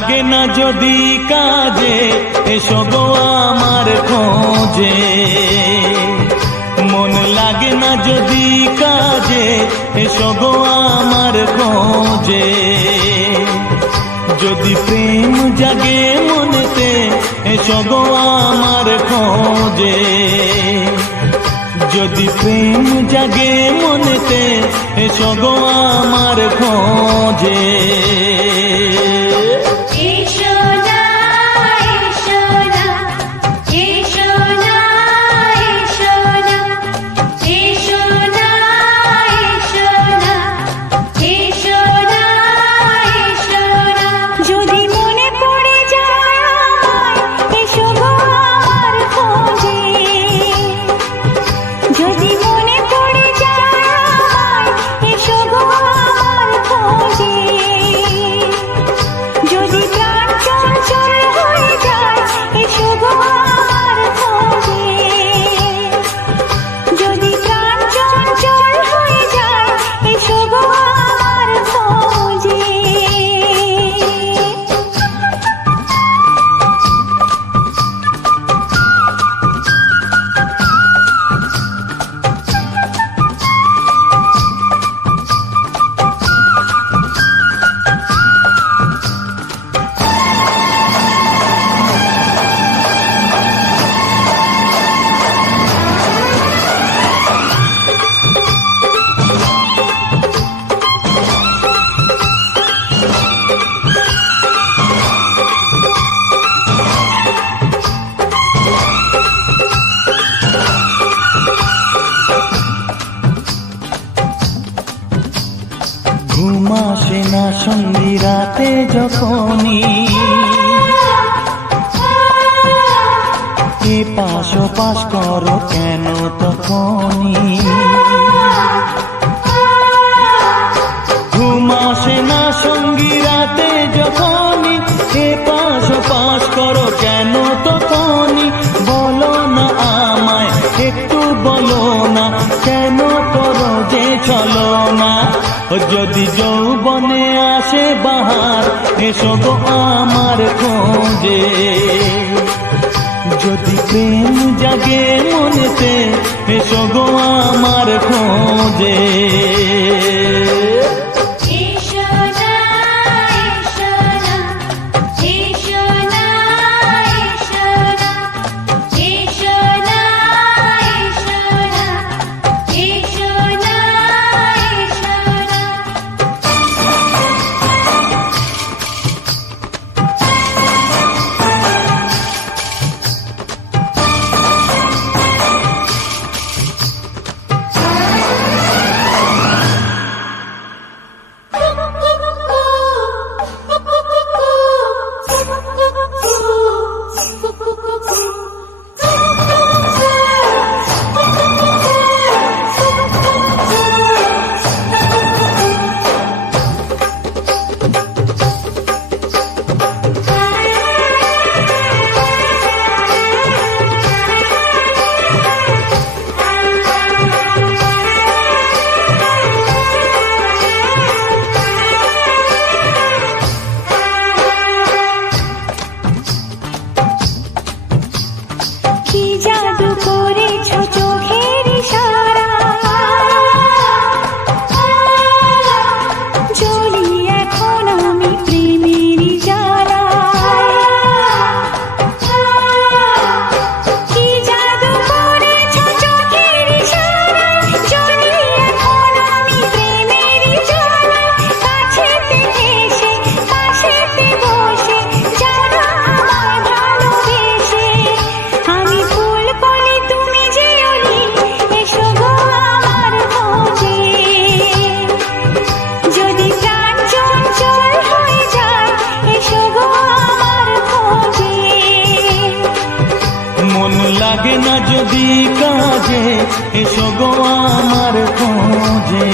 লাগে না যদি কাজে এসো গো আমার খোঁজে, মন লাগে না যদি কাজে এসো গো আমার খোঁজে। যদি প্রেম জাগে মনেতে এসো গো আমার খোঁজে, যদি প্রেম জাগে মনেতে এসো গো আমার খোঁজে। ঘুম আসে না সন্ধি রাতে যখনই এ পাশ ওপাশ করো কেন তখনই। ঘুম আসে না সঙ্গী রাতে যখনই এ পাশ ওপাশ করো কেন তখনই। বলো না আমায় একটু বলো না কেন করো যে চলো না। যদি যৌবনে আসে বাহার এসো গো আমার খোঁজে, যদি প্রেম জাগে মনেতে এসো গো আমার খোঁজে। লাগে না যদি কাজে এসো গো আমার খোঁজে।